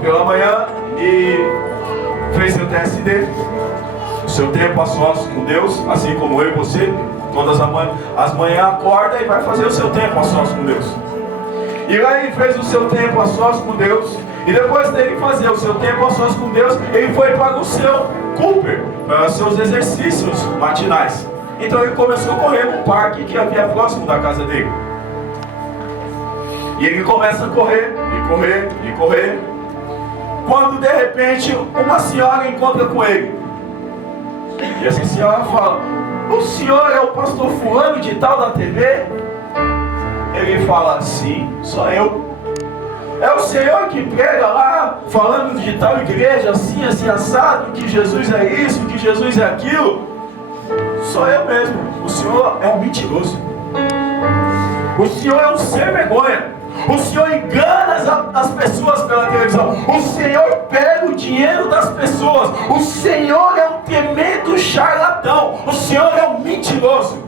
Pela manhã e fez seu TSD, o seu tempo a sós com Deus, assim como eu e você. Todas as manhãs acorda e vai fazer o seu tempo a sós com Deus. E lá ele fez o seu tempo a sós com Deus. E depois dele fazer o seu tempo a sós com Deus, ele foi para o seu Cooper, para os seus exercícios matinais. Então ele começou a correr no parque que havia próximo da casa dele. E ele começa a correr, e correr, e correr. Quando de repente uma senhora encontra com ele. E essa senhora fala: o senhor é o pastor fulano de tal da TV? Ele fala: sim, sou eu. É o senhor que prega lá, falando de tal igreja, assim, assim, assado, que Jesus é isso, que Jesus é aquilo? Sou eu mesmo. O senhor é um mentiroso. O senhor é um sem vergonha. O senhor engana as pessoas pela televisão. O senhor pega o dinheiro das pessoas. O senhor é um tremendo charlatão. O senhor é um mentiroso.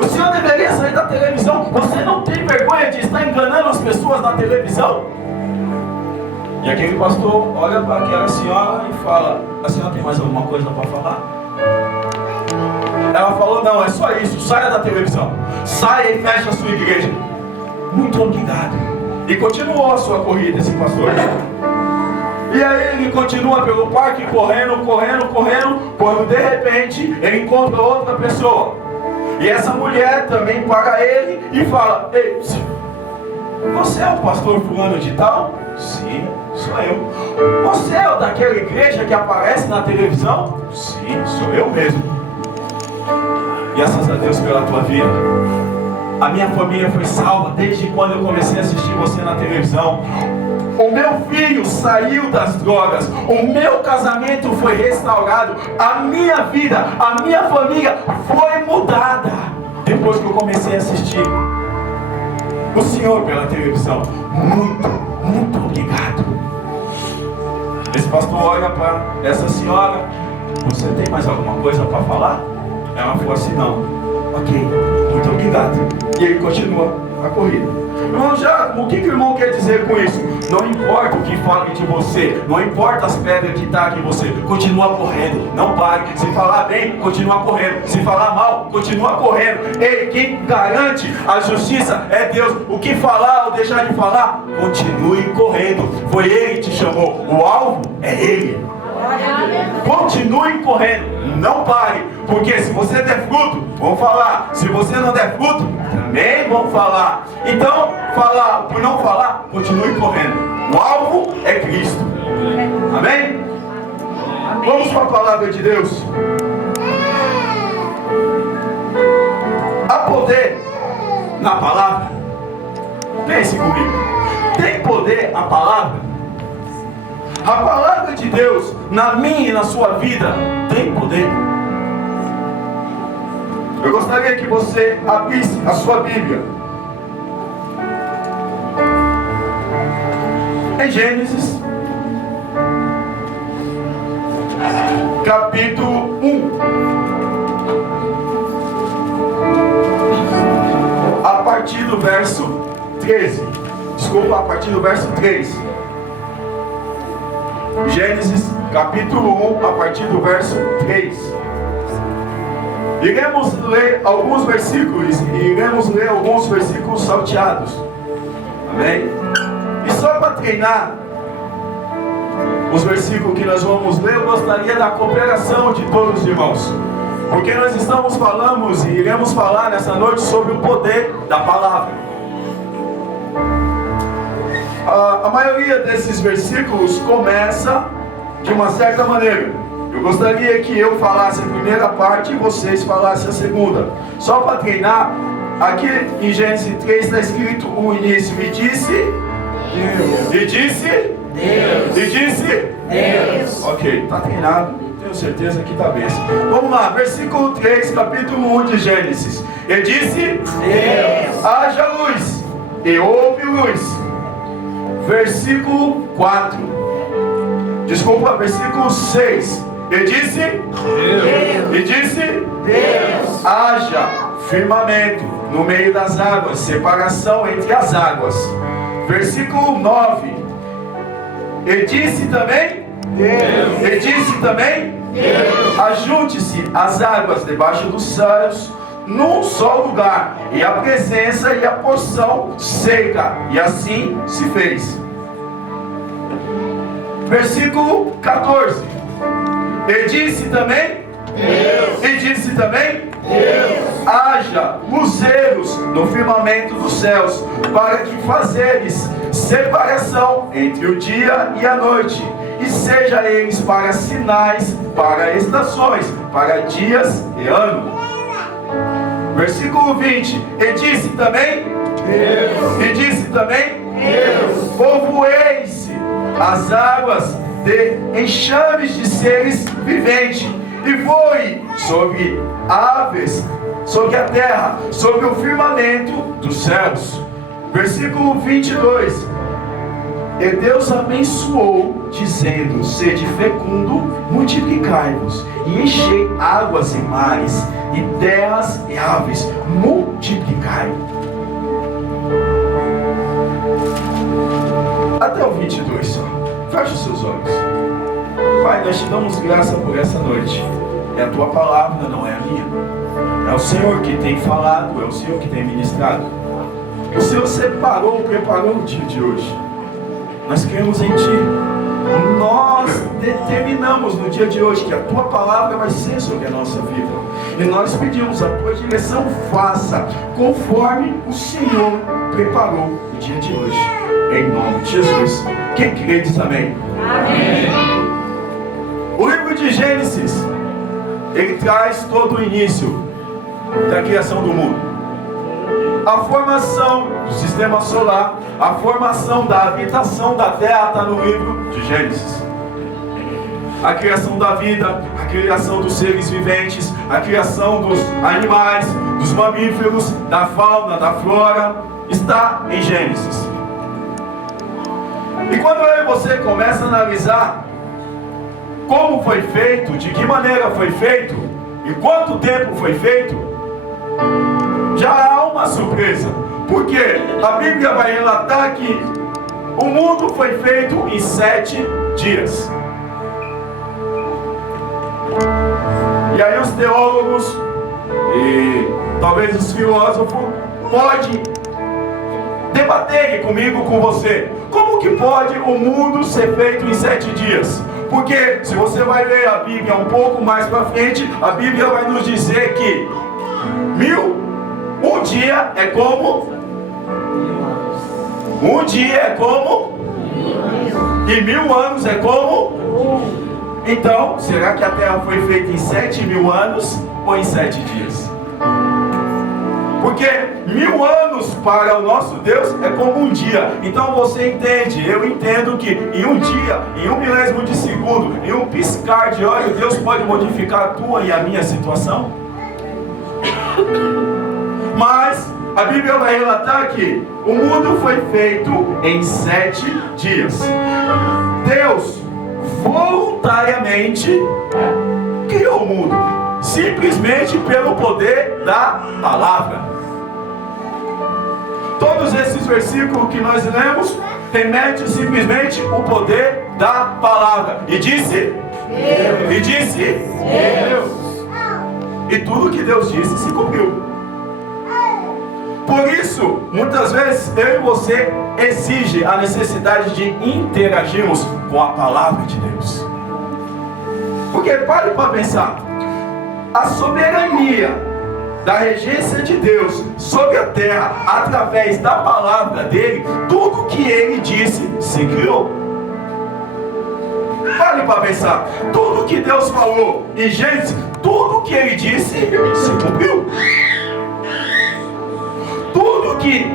O senhor deveria sair da televisão. Você não tem vergonha de estar enganando as pessoas na televisão? E aquele pastor olha para aquela senhora e fala: a senhora tem mais alguma coisa para falar? Ela falou: não, é só isso, saia da televisão. Saia e feche a sua igreja. Muito obrigado. E continuou a sua corrida, esse pastor. E aí ele continua pelo parque, correndo, correndo, correndo. Quando de repente ele encontra outra pessoa. E essa mulher também para ele e fala: ei, você é o pastor fulano de tal? Sim, sou eu. Você é o daquela igreja que aparece na televisão? Sim, sou eu mesmo. Graças a Deus pela tua vida. A minha família foi salva desde quando eu comecei a assistir você na televisão. O meu filho saiu das drogas. O meu casamento foi restaurado. A minha vida, a minha família foi mudada depois que eu comecei a assistir o senhor pela televisão. Muito, muito obrigado. Esse pastor olha para essa senhora: você tem mais alguma coisa para falar? Ela falou assim: não. Ok, muito obrigado. E ele continua a corrida. Irmão, o que o irmão quer dizer com isso? Não importa o que falem de você, não importa as pedras que tacam em você, continua correndo, não pare. Se falar bem, continua correndo. Se falar mal, continua correndo. Ei, quem garante a justiça é Deus. O que falar ou deixar de falar, continue correndo. Foi Ele que te chamou, o alvo é Ele. Continue correndo, não pare, porque se você der fruto, vão falar. Se você não der fruto, também vão falar. Então, falar por não falar, continue correndo. O alvo é Cristo. Amém? Vamos para a palavra de Deus. Há poder na palavra. Pense comigo. Tem poder a palavra? A palavra de Deus na minha e na sua vida tem poder. Eu gostaria que você abrisse a sua Bíblia em Gênesis capítulo 1, a partir do verso 13. Desculpa, a partir do verso 3. Gênesis capítulo 1, a partir do verso 3. Iremos ler alguns versículos e iremos ler alguns versículos salteados. Amém? E só para treinar os versículos que nós vamos ler, eu gostaria da cooperação de todos os irmãos. Porque nós falamos e iremos falar nessa noite sobre o poder da palavra. A maioria desses versículos começa de uma certa maneira. Eu gostaria que eu falasse a primeira parte e vocês falassem a segunda. Só para treinar, aqui em Gênesis 3 está escrito o início. E disse Deus. E disse Deus. E disse Deus. Ok, está treinado. Tenho certeza que está bem. Vamos lá, versículo 3, capítulo 1 de Gênesis. E disse Deus: haja luz, e houve luz. Versículo 4. Desculpa, versículo 6. E disse Deus. E disse Deus: haja firmamento no meio das águas, separação entre as águas. Versículo 9. E disse também Deus. E disse também Deus. Ajunte-se as águas debaixo dos céus num só lugar, e a presença e a porção seca. E assim se fez. Versículo 14. E disse também Deus. E disse também Deus. Haja luzeiros no firmamento dos céus, para que fazeres separação entre o dia e a noite, e seja eles para sinais, para estações, para dias e ano. Versículo 20. E disse também Deus. E disse também Deus. Povoeis-se as águas de enxames de seres viventes, e voe sobre aves, sobre a terra, sobre o firmamento dos céus. Versículo 22. E Deus abençoou, dizendo: sede fecundo, multiplicai-vos, e enchei águas e mares, e terras e aves, multiplicai. Até o 22 só. Feche os seus olhos. Pai, nós te damos graça por essa noite. É a tua palavra, não é a minha. É o Senhor que tem falado, é o Senhor que tem ministrado. O Senhor separou, preparou o dia de hoje. Nós cremos em Ti. Nós determinamos no dia de hoje que a Tua palavra vai ser sobre a nossa vida. E nós pedimos a Tua direção, faça conforme o Senhor preparou o dia de hoje. Em nome de Jesus. Quem crê diz amém. Amém. O livro de Gênesis, ele traz todo o início da criação do mundo. A formação do sistema solar, a formação da habitação da terra está no livro de Gênesis. A criação da vida, a criação dos seres viventes, a criação dos animais, dos mamíferos, da fauna, da flora, está em Gênesis. E quando eu e você começa a analisar como foi feito, de que maneira foi feito e quanto tempo foi feito, já há uma surpresa, porque a Bíblia vai relatar que o mundo foi feito em 7 dias. E aí os teólogos e talvez os filósofos podem debater comigo, com você, como que pode o mundo ser feito em 7 dias? Porque se você vai ler a Bíblia um pouco mais para frente, a Bíblia vai nos dizer que um dia é como um dia é como e 1000 anos é como. Então, será que a Terra foi feita em 7.000 anos ou em 7 dias? Porque 1000 anos para o nosso Deus é como um dia. Então você entende, eu entendo que em um dia, em 1 milésimo de segundo, em um piscar de olho, Deus pode modificar a tua e a minha situação. Mas a Bíblia vai relatar que o mundo foi feito em 7 dias. Deus voluntariamente criou o mundo, simplesmente pelo poder da palavra. Todos esses versículos que nós lemos remetem simplesmente o poder da palavra. E disse Deus. E disse Deus. E tudo que Deus disse se cumpriu. Por isso, muitas vezes eu e você exige a necessidade de interagirmos com a palavra de Deus. Porque pare para pensar, a soberania da regência de Deus sobre a terra, através da palavra dele, tudo que ele disse se criou. Pare para pensar, tudo que Deus falou em Gênesis, tudo que ele disse se cumpriu. Tudo que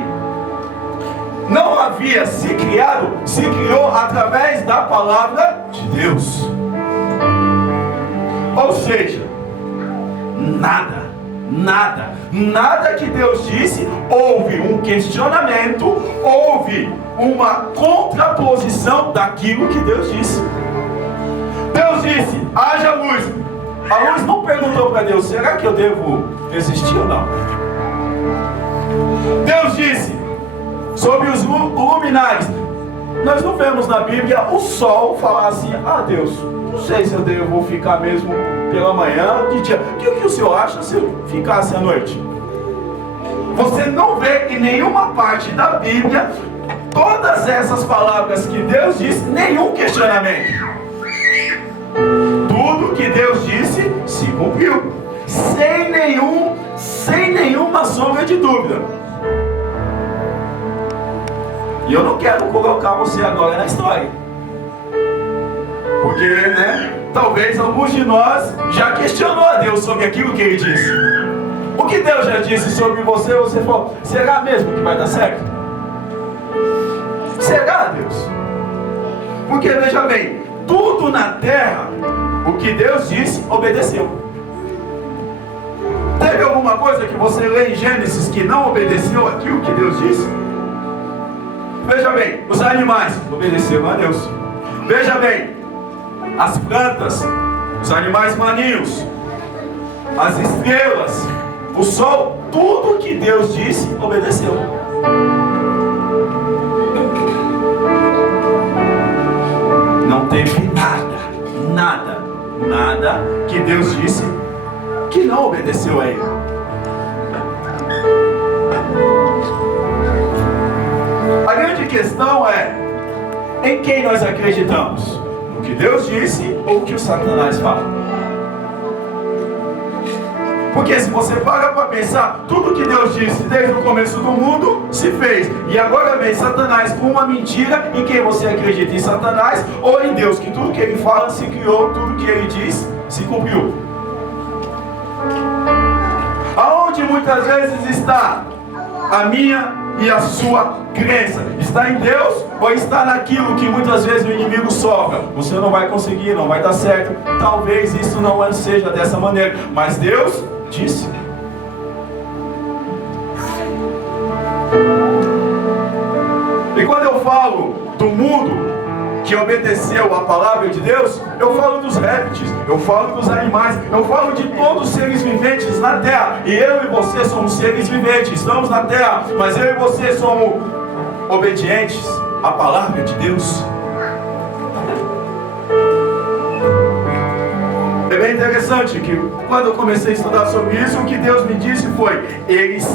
não havia se criado, se criou através da palavra de Deus. Ou seja, nada que Deus disse, houve um questionamento, houve uma contraposição daquilo que Deus disse. Deus disse, haja luz. A luz não perguntou para Deus, será que eu devo existir ou não? Deus disse sobre os luminares, nós não vemos na Bíblia o sol falar assim: ah, Deus, não sei se eu devo ficar mesmo pela manhã ou de dia. O que o Senhor acha se eu ficasse à noite? Você não vê em nenhuma parte da Bíblia todas essas palavras que Deus disse, nenhum questionamento. Tudo que Deus disse se cumpriu, sem nenhuma sombra de dúvida. E eu não quero colocar você agora na história, porque, talvez alguns de nós já questionou a Deus sobre aquilo que Ele disse. O que Deus já disse sobre você, você falou: será mesmo que vai dar certo? Será, Deus? Porque veja bem, tudo na terra, o que Deus disse, obedeceu. Teve alguma coisa que você lê em Gênesis que não obedeceu aquilo que Deus disse? Veja bem, os animais obedeceram a Deus. Veja bem, as plantas, os animais maninhos, as estrelas, o sol, tudo que Deus disse, obedeceu. Não teve nada que Deus disse que não obedeceu a Ele. A grande questão é: em quem nós acreditamos? No que Deus disse ou o que o Satanás fala? Porque se você para pensar, tudo que Deus disse desde o começo do mundo se fez. E agora vem Satanás com uma mentira. Em quem você acredita? Em Satanás ou em Deus? Que tudo que Ele fala se criou, tudo que Ele diz se cumpriu. Aonde muitas vezes está a minha e a sua crença? Está em Deus ou está naquilo que muitas vezes o inimigo sopra? Você não vai conseguir, não vai dar certo. Talvez isso não seja dessa maneira, mas Deus disse. E quando eu falo do mundo que obedeceu a palavra de Deus, eu falo dos répteis, eu falo dos animais, eu falo de todos os seres viventes na terra. E eu e você somos seres viventes, estamos na terra, mas eu e você somos obedientes à palavra de Deus. É bem interessante que quando eu comecei a estudar sobre isso, o que Deus me disse foi: eles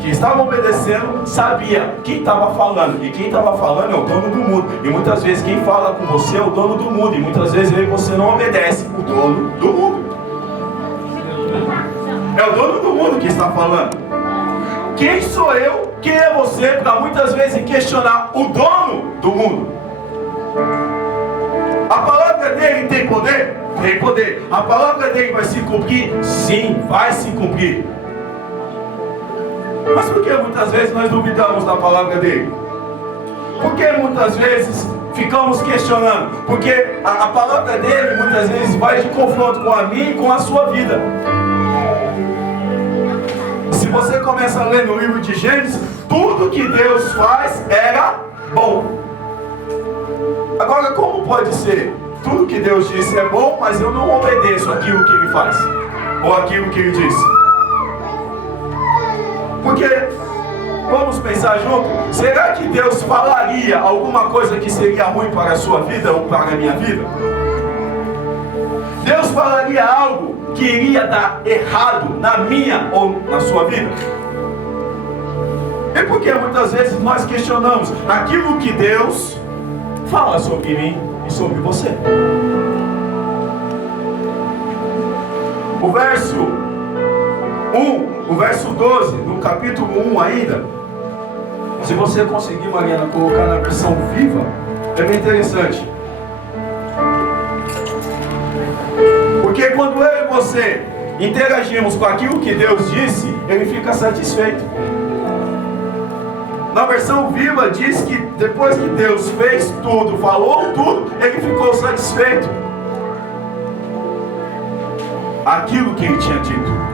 que estavam obedecendo sabia quem estava falando, e quem estava falando é o dono do mundo. E muitas vezes quem fala com você é o dono do mundo, e muitas vezes eu e você não obedece o dono do mundo. É o dono do mundo que está falando. Quem sou eu, quem é você para muitas vezes questionar o dono do mundo? A palavra dele tem poder? Tem poder. A palavra dele vai se cumprir? Sim, vai se cumprir. Mas por que muitas vezes nós duvidamos da palavra dele? Por que muitas vezes ficamos questionando? Porque a palavra dele muitas vezes vai de confronto com a minha e com a sua vida. Se você começa a ler no livro de Gênesis, tudo que Deus faz era bom. Agora, como pode ser? Tudo que Deus disse é bom, mas eu não obedeço aquilo que Ele faz, ou aquilo que Ele disse. Porque, vamos pensar junto, será que Deus falaria alguma coisa que seria ruim para a sua vida ou para a minha vida? Deus falaria algo que iria dar errado na minha ou na sua vida? E por que muitas vezes nós questionamos aquilo que Deus fala sobre mim e sobre você? O verso 12, no capítulo 1 ainda, se você conseguir, Mariana, colocar na versão viva, é bem interessante. Porque quando eu e você interagimos com aquilo que Deus disse, Ele fica satisfeito. Na versão viva diz que depois que Deus fez tudo, falou tudo, Ele ficou satisfeito. Aquilo que Ele tinha dito.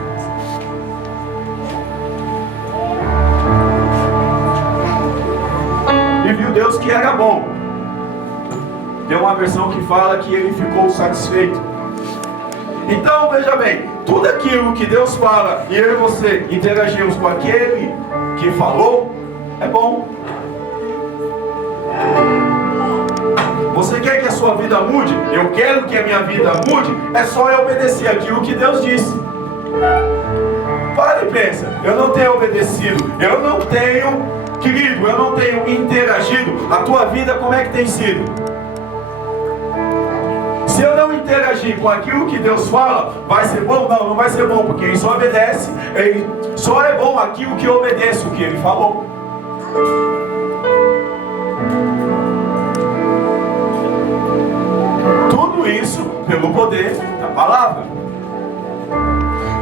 E viu Deus que era bom. Tem uma versão que fala que Ele ficou satisfeito. Então veja bem, tudo aquilo que Deus fala e eu e você interagimos com aquele que falou, é bom. Você quer que a sua vida mude? Eu quero que a minha vida mude. É só eu obedecer aquilo que Deus disse. Para e pensa. Eu não tenho obedecido. Eu não tenho, querido, eu não tenho interagido. A tua vida como é que tem sido? Se eu não interagir com aquilo que Deus fala, vai ser bom? Não, não vai ser bom, porque ele só obedece. Ele só é bom aquilo que obedece o que ele falou. Tudo isso pelo poder da palavra.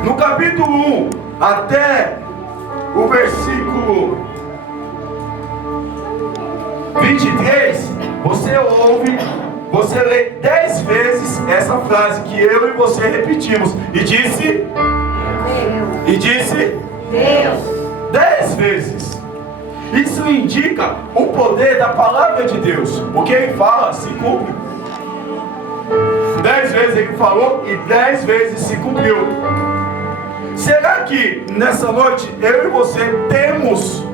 No capítulo 1 até o versículo 23, você ouve, você lê 10 vezes essa frase que eu e você repetimos. E disse Deus. E disse Deus. 10 vezes. Isso indica o poder da palavra de Deus. O que ele fala se cumpre. 10 vezes ele falou e 10 vezes se cumpriu. Será que nessa noite eu e você temos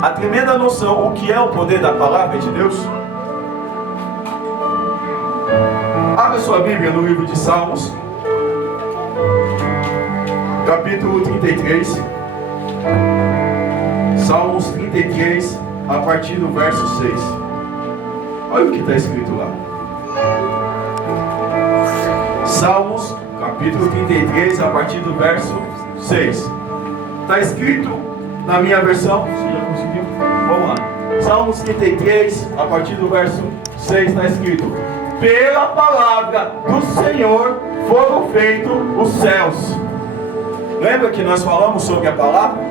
a tremenda noção o que é o poder da palavra de Deus? Abra sua Bíblia no livro de Salmos, capítulo 33. Salmos 33, a partir do verso 6. Olha o que está escrito lá. Salmos, capítulo 33, a partir do verso 6. Está escrito na minha versão. Você já conseguiu? Vamos lá. Salmos 33, a partir do verso 6, está escrito: pela palavra do Senhor foram feitos os céus. Lembra que nós falamos sobre a palavra?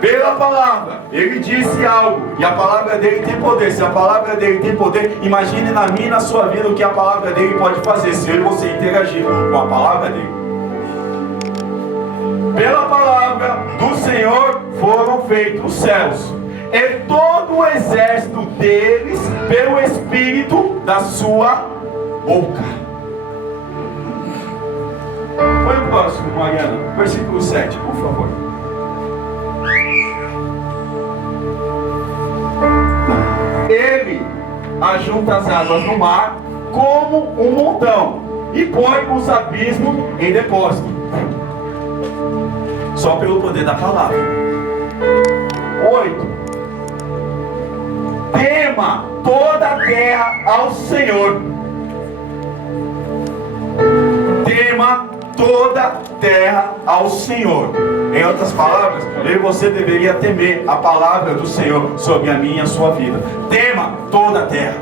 Pela palavra, ele disse algo, e a palavra dele tem poder. Se a palavra dele tem poder, imagine na minha e na sua vida o que a palavra dele pode fazer, se eu e você interagir com a palavra dele. Pela palavra do Senhor foram feitos os céus, e todo o exército deles pelo Espírito da sua boca. Põe o próximo, Mariana, versículo 7, por favor. Ele ajunta as águas no mar como um montão e põe os abismos em depósito. Só pelo poder da palavra. 8. Tema toda a terra ao Senhor. Tema toda a terra ao Senhor. Em outras palavras, eu e você deveria temer a palavra do Senhor sobre a minha e a sua vida. Tema toda a terra.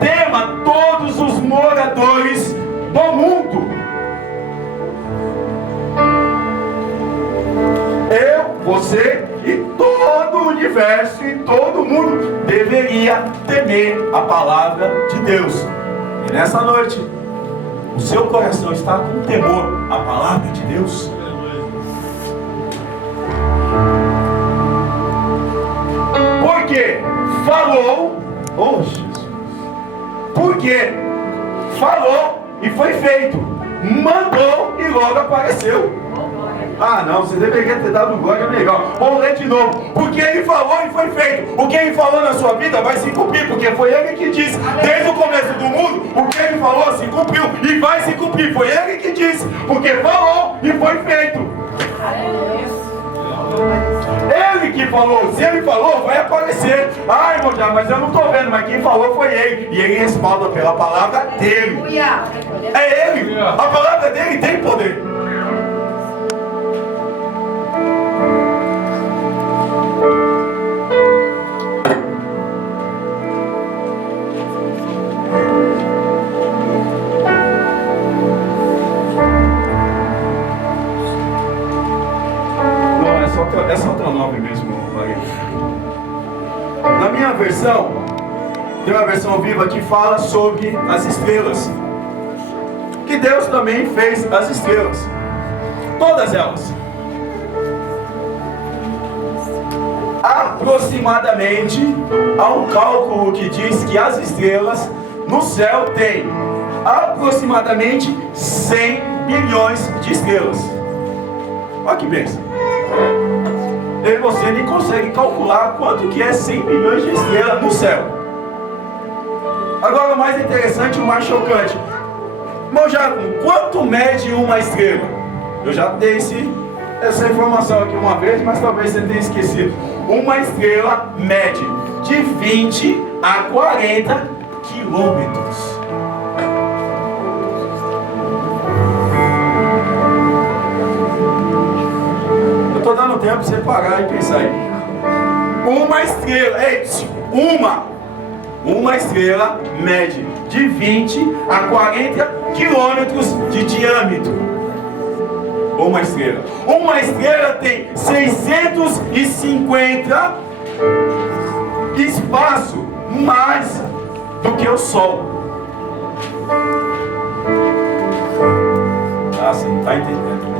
Tema todos os moradores do mundo. Eu, você e todo o universo e todo mundo deveria temer a palavra de Deus. E nessa noite, o seu coração está com temor à palavra de Deus? Porque falou, oh Jesus, porque falou e foi feito, mandou e logo apareceu. Ah não, você deveria ter dado um glória melhor. Vamos ler de novo. Porque ele falou e foi feito. O que ele falou na sua vida vai se cumprir, porque foi ele que disse. Desde o começo do mundo, o que ele falou se cumpriu e vai se cumprir. Foi ele que disse, porque falou e foi feito. Ele que falou. Se ele falou, vai aparecer. Ai, irmão, mas eu não estou vendo. Mas quem falou foi ele. E ele respalda pela palavra dele. É ele. A palavra dele tem poder. É só teu nome mesmo, Maria. Na minha versão, tem uma versão viva que fala sobre as estrelas. Que Deus também fez as estrelas. Todas elas. Aproximadamente, há um cálculo que diz que as estrelas no céu têm aproximadamente 100 bilhões de estrelas. Olha que bênção. você nem consegue calcular quanto que é 100 milhões de estrelas no céu. Agora o mais interessante, o mais chocante. Irmão Giacomo, quanto mede uma estrela? Eu já dei essa informação aqui uma vez, mas talvez você tenha esquecido. Uma estrela mede de 20 a 40 quilômetros. Eu estou dando tempo para você parar e pensar aí. Uma estrela, uma estrela mede de 20 a 40 quilômetros de diâmetro. Uma estrela. Uma estrela tem 650 espaço mais do que o Sol. Ah, você não está entendendo.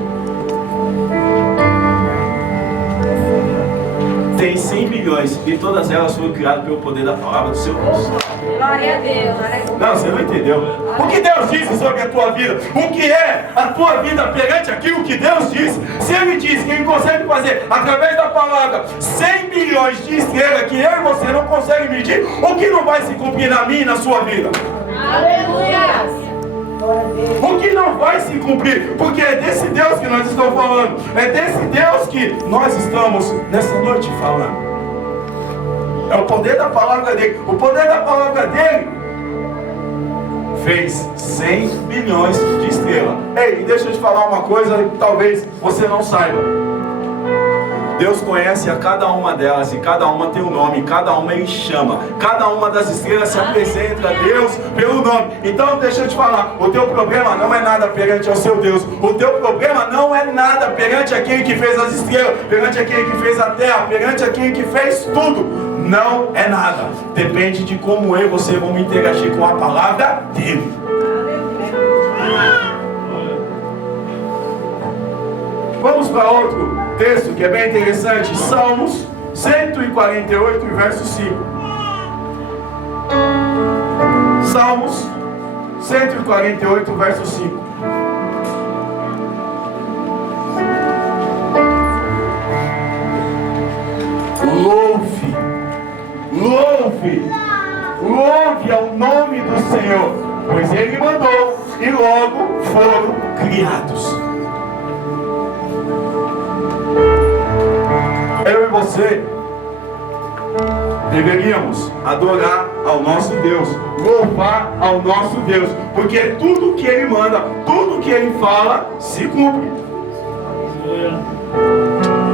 Tem 100 milhões e todas elas foram criadas pelo poder da palavra do seu Deus. Glória a Deus. Não, você não entendeu. O que Deus disse sobre a tua vida? O que é a tua vida perante aquilo que Deus disse? Se Ele diz que Ele consegue fazer através da palavra 100 milhões de estrelas que eu e você não consegue medir, o que não vai se cumprir na minha e na sua vida? Aleluia. O que não vai se cumprir? Porque é desse Deus que nós estamos falando. É desse Deus que nós estamos nessa noite falando. É o poder da palavra dele. O poder da palavra dele fez 100 milhões de estrelas. Ei, deixa eu te falar uma coisa que talvez você não saiba. Deus conhece a cada uma delas, e cada uma tem um nome, cada uma Ele chama. Cada uma das estrelas se apresenta a Deus pelo nome. Então deixa eu te falar, o teu problema não é nada perante ao seu Deus. O teu problema não é nada perante aquele que fez as estrelas, perante aquele que fez a terra, perante aquele que fez tudo. Não é nada. Depende de como eu e você vamos interagir com a palavra dele. Vamos para outro texto que é bem interessante. Salmos 148, verso 5. Salmos 148, verso 5. Louve, louve, louve ao nome do Senhor, pois Ele mandou e logo foram criados. Eu e você deveríamos adorar ao nosso Deus, louvar ao nosso Deus, porque tudo que Ele manda, tudo que Ele fala, se cumpre.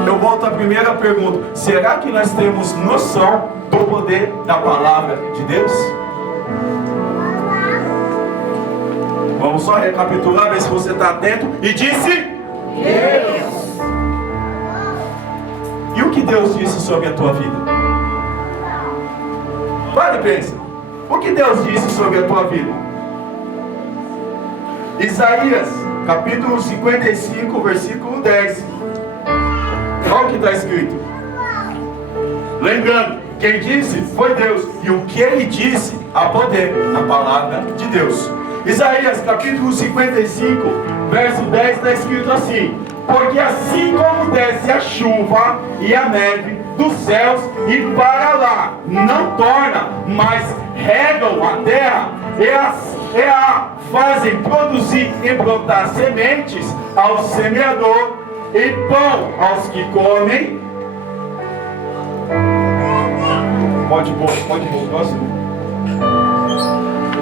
Eu volto à primeira pergunta: será que nós temos noção do poder da palavra de Deus? Vamos só recapitular, ver se você está atento. E disse Deus. E o que Deus disse sobre a tua vida? Para e pensa. O que Deus disse sobre a tua vida? Isaías, capítulo 55, versículo 10. Olha o que está escrito. Lembrando, quem disse foi Deus. E o que Ele disse, há poder na palavra de Deus. Isaías, capítulo 55, verso 10, está escrito assim: porque assim como desce a chuva e a neve dos céus e para lá não torna, mas regam a terra e a fazem produzir e brotar sementes ao semeador e pão aos que comem. Pode pôr, próximo.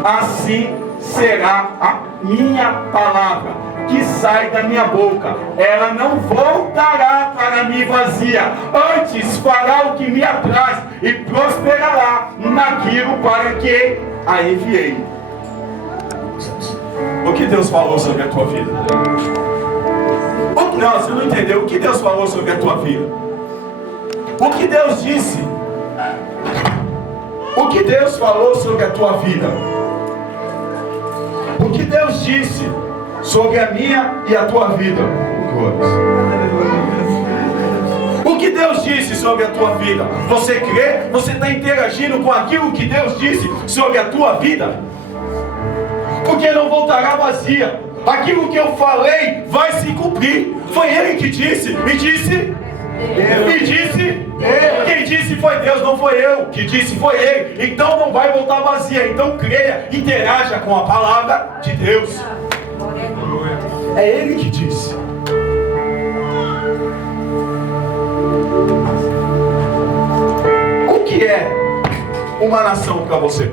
Assim será a minha palavra que sai da minha boca, ela não voltará para mim vazia, antes fará o que me apraz e prosperará naquilo para que a enviei. O que Deus falou sobre a tua vida? Não, você não entendeu. O que Deus falou sobre a tua vida? O que Deus disse? O que Deus falou sobre a tua vida? O que Deus disse sobre a minha e a tua vida? O que Deus disse sobre a tua vida? Você crê? Você está interagindo com aquilo que Deus disse sobre a tua vida? Porque não voltará vazia. Aquilo que eu falei vai se cumprir. Foi Ele que disse. E disse Deus. E disse? Quem disse foi Deus, não foi eu. Que disse foi Ele. Então não vai voltar vazia. Então creia, interaja com a palavra de Deus. É Ele que disse. O que é uma nação para você?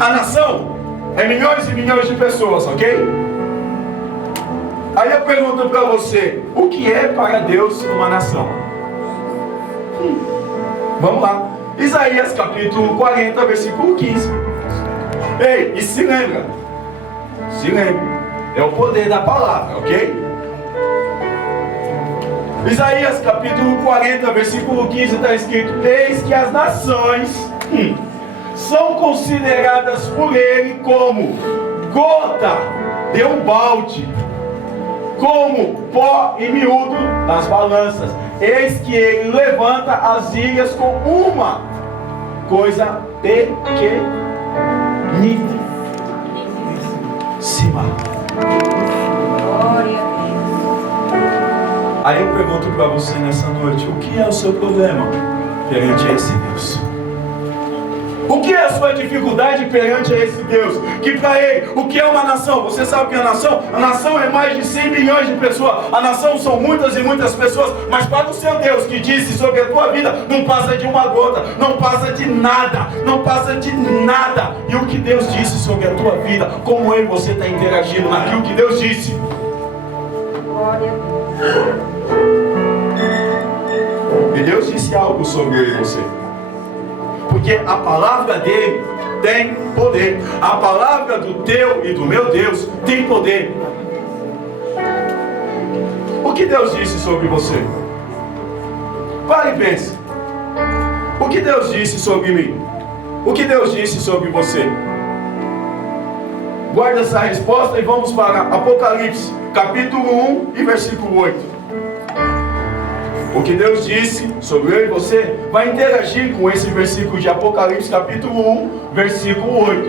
A nação é milhões e milhões de pessoas, ok? Aí eu pergunto para você, o que é para Deus uma nação? Vamos lá. Isaías capítulo 40, versículo 15. Ei, e se lembra? Se lembra. É o poder da palavra, ok? Isaías capítulo 40, versículo 15 está escrito: eis que as nações são consideradas por ele como gota de um balde, como pó e miúdo nas balanças. Eis que ele levanta as ilhas com uma coisa pequeníssima. Glória a Deus. Aí eu pergunto para você nessa noite, o que é o seu problema perante esse Deus? O que é a sua dificuldade perante esse Deus? Que para Ele, o que é uma nação? Você sabe o que é a nação? A nação é mais de 100 milhões de pessoas. A nação são muitas e muitas pessoas. Mas para o seu Deus que disse sobre a tua vida, não passa de uma gota, não passa de nada, não passa de nada. E o que Deus disse sobre a tua vida, como eu e você está interagindo naquilo que Deus disse? Glória a Deus. E Deus disse algo sobre eu e você. Porque a palavra dele tem poder. A palavra do teu e do meu Deus tem poder. O que Deus disse sobre você? Pare e pense. O que Deus disse sobre mim? O que Deus disse sobre você? Guarda essa resposta e vamos para Apocalipse, capítulo 1 e versículo 8. O que Deus disse sobre eu e você vai interagir com esse versículo de Apocalipse, capítulo 1, versículo 8.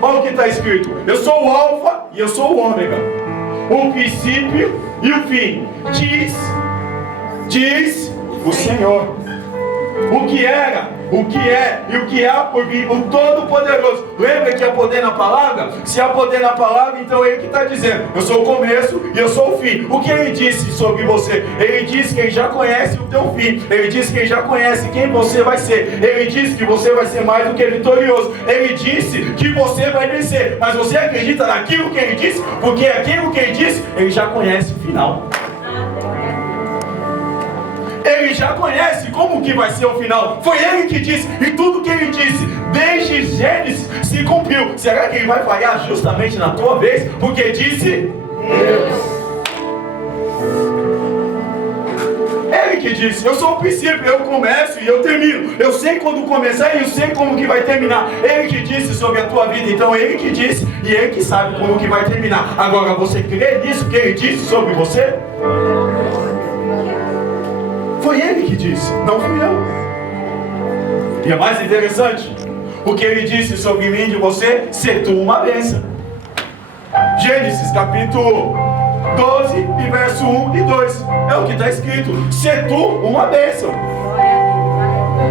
Olha o que está escrito: eu sou o Alfa e eu sou o Ômega, o princípio e o fim, diz o Senhor. O que era, o que é e o que há por vir, o Todo-Poderoso. Lembra que há poder na palavra? Se há poder na palavra, então é Ele que está dizendo: eu sou o começo e eu sou o fim. O que Ele disse sobre você? Ele disse que Ele já conhece o teu fim. Ele disse que Ele já conhece quem você vai ser. Ele disse que você vai ser mais do que vitorioso. Ele disse que você vai vencer. Mas você acredita naquilo que Ele disse? Porque aquilo que Ele disse, Ele já conhece o final. Ele já conhece como que vai ser o final. Foi Ele que disse. E tudo que Ele disse desde Gênesis se cumpriu. Será que Ele vai falhar justamente na tua vez? Porque disse Deus. Ele que disse: eu sou o princípio, eu começo e eu termino. Eu sei quando começar e eu sei como que vai terminar. Ele que disse sobre a tua vida. Então Ele que disse e Ele que sabe como que vai terminar. Agora, você crê nisso que Ele disse sobre você? Foi Ele que disse, não fui eu. E é mais interessante, o que Ele disse sobre mim e de você: ser tu uma bênção. Gênesis capítulo 12 e verso 1 e 2. É o que está escrito: ser tu uma bênção.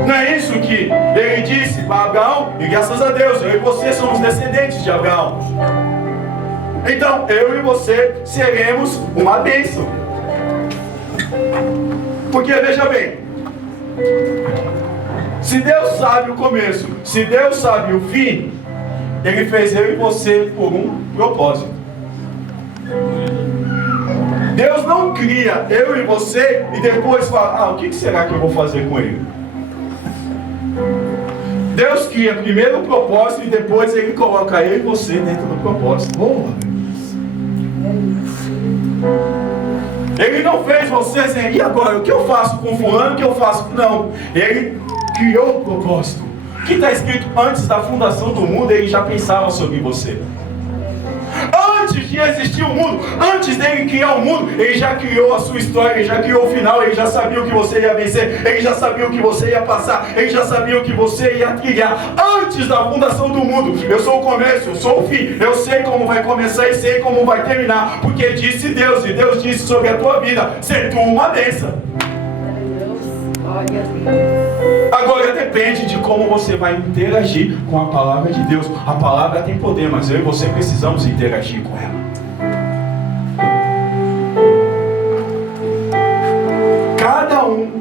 Não é isso que Ele disse para Abraão? E graças a Deus, eu e você somos descendentes de Abraão. Então eu e você seremos uma bênção. Porque veja bem, se Deus sabe o começo, se Deus sabe o fim, Ele fez eu e você por um propósito. Deus não cria eu e você e depois fala: o que será que eu vou fazer com ele? Deus cria primeiro o propósito e depois Ele coloca eu e você dentro do propósito. Ele não fez você assim: e agora, o que eu faço com fulano, o que eu faço? Não, Ele criou o propósito. O que está escrito: antes da fundação do mundo, Ele já pensava sobre você. Antes antes de existir o mundo, antes dele criar o mundo, ele já criou a sua história, ele já criou o final, ele já sabia o que você ia vencer, ele já sabia o que você ia passar, ele já sabia o que você ia trilhar. Antes da fundação do mundo, eu sou o começo, eu sou o fim, eu sei como vai começar e sei como vai terminar, porque disse Deus, e Deus disse sobre a tua vida, ser tu uma bênção. Glória a Deus. Agora depende de como você vai interagir com a palavra de Deus. A palavra tem poder, mas eu e você precisamos interagir com ela.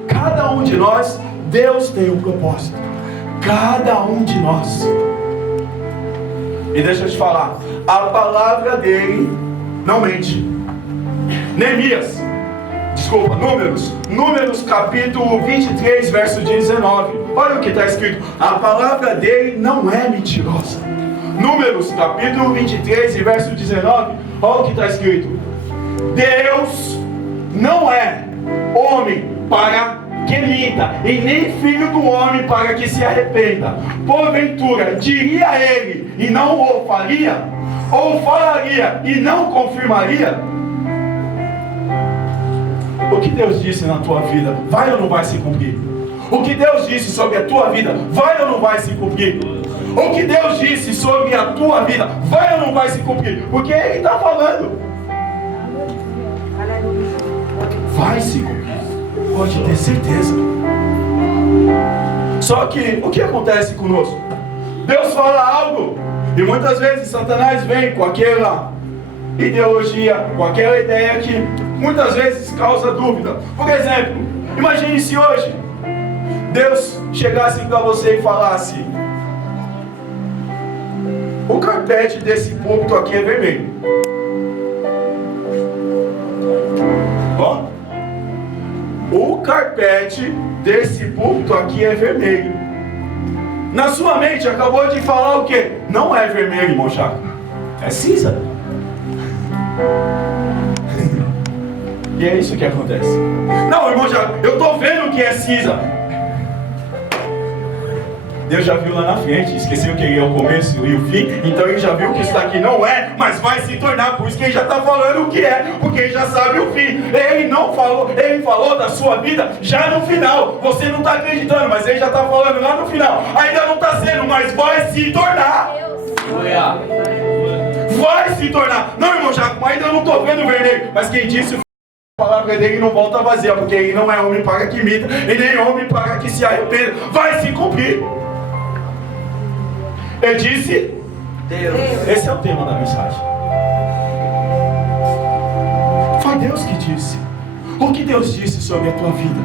Cada um de nós, Deus tem um propósito. Cada um de nós. E deixa eu te falar, a palavra dele não mente. Números capítulo 23, verso 19. Olha o que está escrito. A palavra dele não é mentirosa. Números capítulo 23 e verso 19. Olha o que está escrito. Deus não é homem para que minta, e nem filho do homem para que se arrependa. Porventura diria ele e não o faria? Ou falaria e não confirmaria? O que Deus disse na tua vida, vai ou não vai se cumprir? O que Deus disse sobre a tua vida, vai ou não vai se cumprir? O que Deus disse sobre a tua vida, vai ou não vai se cumprir? Porque Ele está falando. Vai se cumprir. Pode ter certeza. Só que, o que acontece conosco? Deus fala algo, e muitas vezes Satanás vem com aquela ideologia, com aquela ideia que muitas vezes causa dúvida. Por exemplo, imagine se hoje Deus chegasse para você e falasse: o carpete desse púlpito aqui é vermelho. Ó, o carpete desse púlpito aqui é vermelho. Na sua mente acabou de falar o quê? Não é vermelho, irmão Chaco, é cinza. E é isso que acontece. Não, irmão, eu estou vendo que é cinza. Deus já viu lá na frente, esqueceu que ele é o começo e o fim, então ele já viu que isso daqui não é, mas vai se tornar, por isso que ele já está falando o que é, porque ele já sabe o fim. Ele não falou, ele falou da sua vida já no final. Você não está acreditando, mas ele já está falando lá no final. Ainda não está sendo, mas vai se tornar. Vai se tornar. Não, irmão Jaco, ainda não estou vendo vermelho, mas quem disse a palavra dele não volta vazia, porque ele não é homem para que minta, e nem homem para que se arrependa. Vai se cumprir. Ele disse Deus. Esse é o tema da mensagem. Foi Deus que disse. O que Deus disse sobre a tua vida?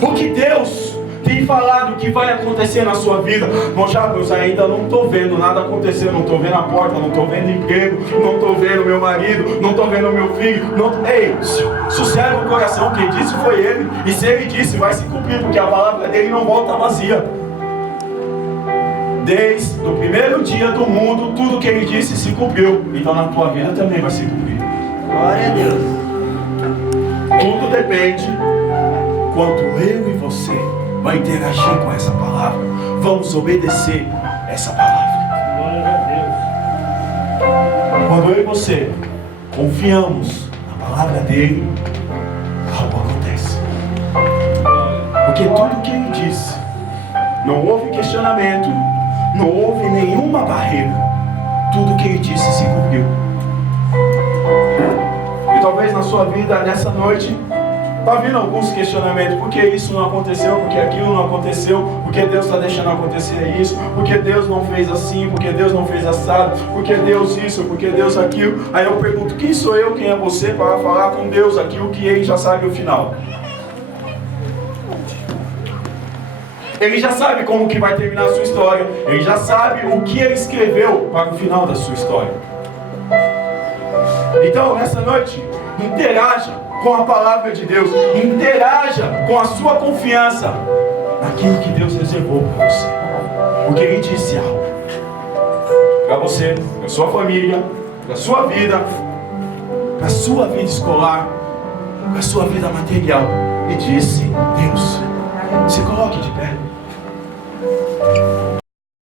O que Deus tem falado que vai acontecer na sua vida? Bom, já Deus, ainda não estou vendo nada acontecer. Não estou vendo a porta, não estou vendo emprego, não estou vendo meu marido, não estou vendo meu filho. Ei, sossega o coração. Quem disse foi Ele. E se Ele disse, vai se cumprir, porque a palavra dele não volta vazia. Desde o primeiro dia do mundo, tudo que Ele disse se cumpriu. Então na tua vida também vai se cumprir. Glória a Deus. Tudo depende quanto eu e você vai interagir com essa palavra. Vamos obedecer essa palavra. Glória a Deus. Quando eu e você confiamos na palavra dele, algo acontece. Porque tudo que Ele disse, não houve questionamento, não houve nenhuma barreira. Tudo que Ele disse se cumpriu. E talvez na sua vida, nessa noite, está vindo alguns questionamentos. Por que isso não aconteceu? Por que aquilo não aconteceu? Por que Deus está deixando acontecer isso? Por que Deus não fez assim? Por que Deus não fez assado? Por que Deus isso? Por que Deus aquilo? Aí eu pergunto, quem sou eu, quem é você para falar com Deus aquilo que Ele já sabe o final? Ele já sabe como que vai terminar a sua história. Ele já sabe o que Ele escreveu para o final da sua história. Então, nessa noite, interaja com a palavra de Deus. Interaja com a sua confiança naquilo que Deus reservou para você. Porque Ele disse algo para você, para a sua família, para a sua vida, para a sua vida escolar, para a sua vida material. E disse Deus. Se coloque de pé.